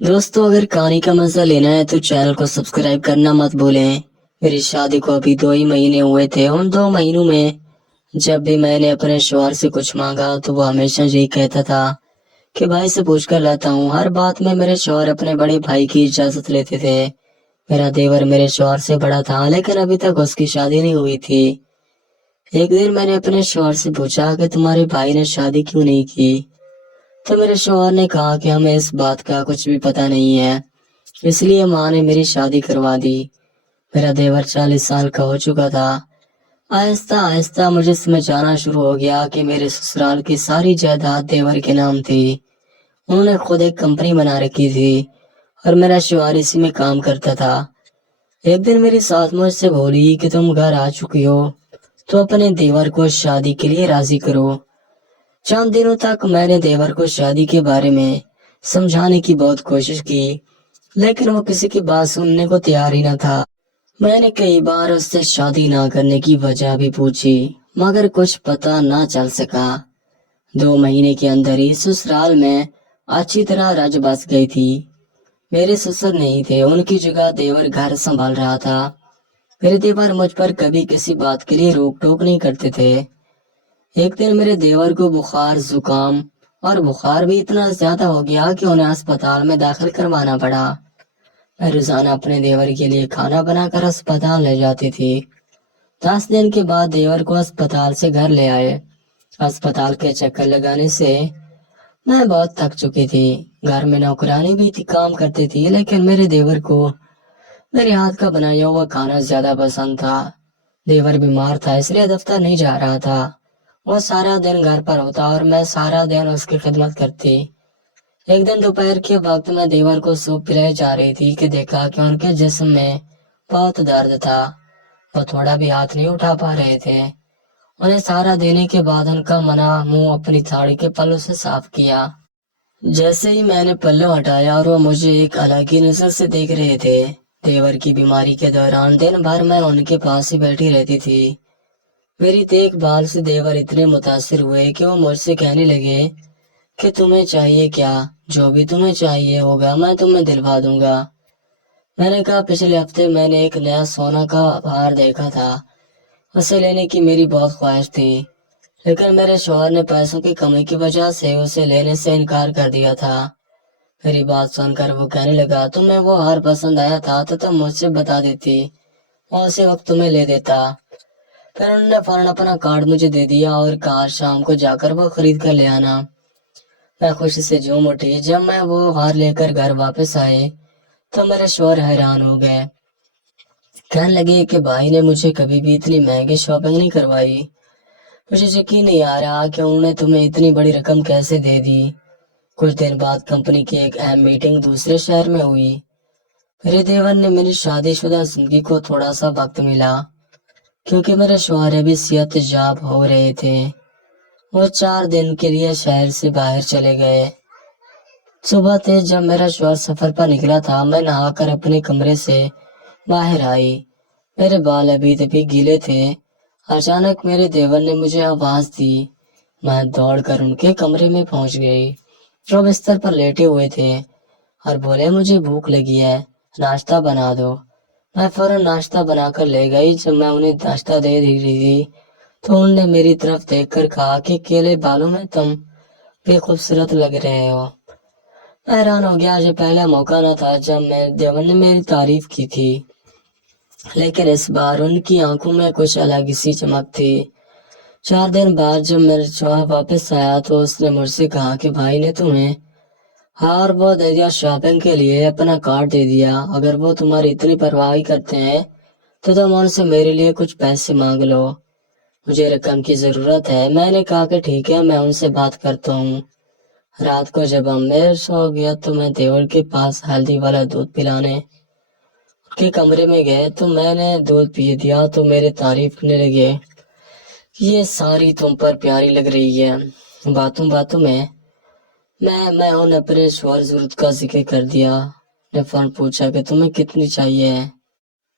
दोस्तों, अगर कहानी का मजा लेना है तो चैनल को सब्सक्राइब करना मत भूलें। मेरी शादी को अभी 2 ही महीने हुए थे। उन 2 महीनों में जब भी मैंने अपने शौहर से कुछ मांगा तो वो हमेशा यही कहता था कि भाई से पूछ कर लाता हूँ। हर बात में मेरे शौहर अपने बड़े भाई की इजाजत लेते थे। मेरा देवर मेरे शौहर से बड़ा था, लेकिन अभी तक उसकी शादी नहीं हुई थी। एक दिन मैंने अपने शौहर से पूछा कि तुम्हारे भाई ने शादी क्यों नहीं की। तो मेरे शौहर ने कहा कि हमें इस बात का कुछ भी पता नहीं है, इसलिए माँ ने मेरी शादी करवा दी। मेरा देवर 40 साल का हो चुका था। आहिस्ता आहिस्ता मुझे समझ आना शुरू हो गया कि मेरे ससुराल की सारी जायदाद देवर के नाम थी। उन्होंने खुद एक कंपनी बना रखी थी और मेरा शौहर इसी में काम करता था। एक दिन मेरी सास मुझसे बोली कि तुम घर आ चुकी हो तो अपने देवर को शादी के लिए राजी करो। चंद दिनों तक मैंने देवर को शादी के बारे में समझाने की बहुत कोशिश की, लेकिन वो किसी की बात सुनने को तैयार ही न था। मैंने कई बार उससे शादी ना करने की वजह भी पूछी, मगर कुछ पता ना चल सका। 2 महीने के अंदर ही ससुराल में अच्छी तरह रज बस गई थी। मेरे ससुर नहीं थे, उनकी जगह देवर घर संभाल रहा था। मेरे देवर मुझ पर कभी किसी बात के लिए रोक टोक नहीं करते थे। एक दिन मेरे देवर को बुखार, जुकाम और बुखार भी इतना ज्यादा हो गया कि उन्हें अस्पताल में दाखिल करवाना पड़ा। मैं रोजाना अपने देवर के लिए खाना बनाकर अस्पताल ले जाती थी। 10 दिन के बाद देवर को अस्पताल से घर ले आए। अस्पताल के चक्कर लगाने से मैं बहुत थक चुकी थी। घर में नौकरानी भी थी, काम करती थी, लेकिन मेरे देवर को मेरे हाथ का बनाया हुआ खाना ज्यादा पसंद था। देवर बीमार था, इसलिए दफ्तर नहीं जा रहा था। वो सारा दिन घर पर होता और मैं सारा दिन उसकी खिदमत करती। एक दिन दोपहर के वक्त मैं देवर को सूप पिलाई जा रही थी कि देखा कि उनके जिस्म में बहुत दर्द था। वो थोड़ा भी हाथ नहीं उठा पा रहे थे। उन्हें सहारा देने के बाद उनका मना मुंह अपनी साड़ी के पल्लों से साफ किया। जैसे ही मैंने पल्लू हटाया और वो मुझे एक अलग ही नजर से देख रहे थे। देवर की बीमारी के दौरान दिन भर मैं उनके पास ही बैठी रहती थी। मेरी देखभाल से देवर इतने मुतासिर हुए कि वो मुझसे कहने लगे कि तुम्हें चाहिए क्या, जो भी तुम्हें चाहिए होगा मैं तुम्हें दिलवा दूंगा। मैंने कहा, पिछले हफ्ते मैंने एक नया सोना का हार देखा था, उसे लेने की मेरी बहुत ख्वाहिश थी, लेकिन मेरे शौहर ने पैसों की कमी की वजह से उसे लेने से इनकार कर दिया था। मेरी बात सुनकर वो कहने लगा, तुम्हें वो हार पसंद आया था तो तुम मुझसे बता देती, मैं उसी वक्त तुम्हें ले देता। फिर उन्होंने फौरन अपना कार्ड मुझे दे दिया और कहा शाम को जाकर वो खरीद कर ले आना। मैं खुशी से झूम उठी। जब मैं वो हार लेकर घर वापस आए तो मेरे शौहर हैरान हो गए। कहने लगे कि भाई ने मुझे कभी भी इतनी महंगी शॉपिंग नहीं करवाई। मुझे यकीन नहीं आ रहा कि उन्होंने तुम्हें इतनी बड़ी रकम कैसे दे दी। कुछ दिन बाद कंपनी की एक अहम मीटिंग दूसरे शहर में हुई। मेरे देवर ने मेरी शादीशुदा जिंदगी को थोड़ा सा वक्त मिला, क्योंकि मेरे शौहर अभी सेहत याब हो रहे थे। वो 4 दिन के लिए शहर से बाहर चले गए। सुबह तेज जब मेरा शौहर सफर पर निकला था, मैं नहाकर अपने कमरे से बाहर आई। मेरे बाल अभी तभी गीले थे। अचानक मेरे देवर ने मुझे आवाज दी। मैं दौड़कर उनके कमरे में पहुंच गई। वो बिस्तर पर लेटे हुए थे और बोले, मुझे भूख लगी है, नाश्ता बना दो। मैं फौरन नाश्ता बनाकर ले गई। जब मैं उन्हें नाश्ता दे रही थी तो उन्होंने मेरी तरफ देखकर कहा कि केले बालों में तुम भी खूबसूरत लग रहे हो। मैं हैरान हो गया। ये पहला मौका न था जब मैं देवर ने मेरी तारीफ की थी, लेकिन इस बार उनकी आंखों में कुछ अलग सी चमक थी। 4 दिन बाद जब मेरा शौहर वापस आया तो उसने मुझसे कहा कि भाई ने तुम्हें हार वो दे दिया, शॉपिंग के लिए अपना कार्ड दे दिया। अगर वो तुम्हारी इतनी परवाह ही करते हैं तो तुम उनसे मेरे लिए कुछ पैसे मांग लो, मुझे रकम की जरूरत है। मैंने कहा कि ठीक है, मैं उनसे बात करता हूँ। रात को जब अम्मेर सो गया तो मैं देवर के पास हल्दी वाला दूध पिलाने के कमरे में गए तो मैंने दूध पी दिया तो मेरे तारीफ करने लगे, ये सारी तुम पर प्यारी लग रही है। बातों बातों में मैं उन अपने शौहर जरूरत का जिक्र कर दिया। ने फौरन पूछा कि तुम्हें कितनी चाहिए।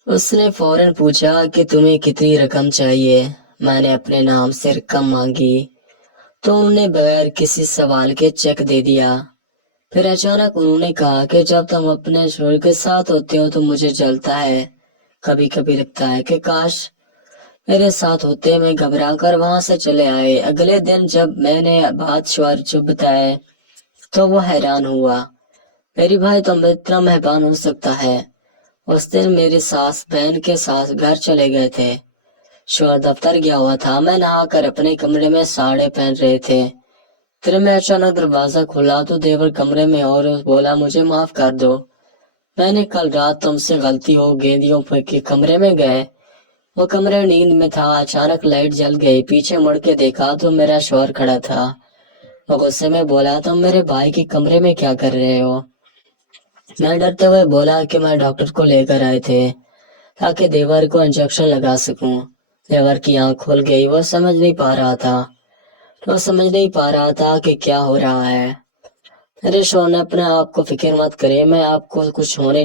उसने फौरन पूछा कि तुम्हें कितनी रकम चाहिए। मैंने अपने नाम से रकम मांगी तो उन्होंने बगैर किसी सवाल के चेक दे दिया। پھر اچانک انہوں نے کہا کہ جب تم اپنے شوہر کے ساتھ ہوتے ہو تو مجھے جلتا ہے، کبھی کبھی لگتا ہے کہ کاش میرے ساتھ ہوتے۔ میں گھبرا کر وہاں سے چلے آئے۔ اگلے دن جب میں نے بات شوہر کو بتایا تو وہ حیران ہوا۔ میری بھائی تم اتنا مہربان ہو سکتا ہے۔ اس دن میری ساس بہن کے ساتھ گھر چلے گئے تھے۔ شوہر دفتر گیا ہوا تھا۔ میں نہا کر اپنے کمرے میں ساڑھے پہن رہے تھے، پھر میں اچانک دروازہ کھلا تو دیور کمرے میں اور بولا مجھے معاف کر دو، میں نے کل رات تم سے غلطی ہو گیندیوں کے کمرے میں گئے۔ وہ کمرے نیند میں تھا۔ اچانک لائٹ جل گئی، پیچھے مڑ کے دیکھا تو میرا شوہر کھڑا تھا۔ وہ غصے میں بولا تم میرے بھائی کے کمرے میں کیا کر رہے ہو؟ میں ڈرتے ہوئے بولا کہ میں ڈاکٹر کو لے کر آئے تھے تاکہ دیور کو انجیکشن لگا سکوں۔ دیور کی آنکھ کھل گئی۔ وہ سمجھ نہیں پا رہا تھا کہ کیا ہو رہا ہے۔ میرے شوہر نے اپنے آپ کو فکر مت کرے، میں آپ کو کچھ ہونے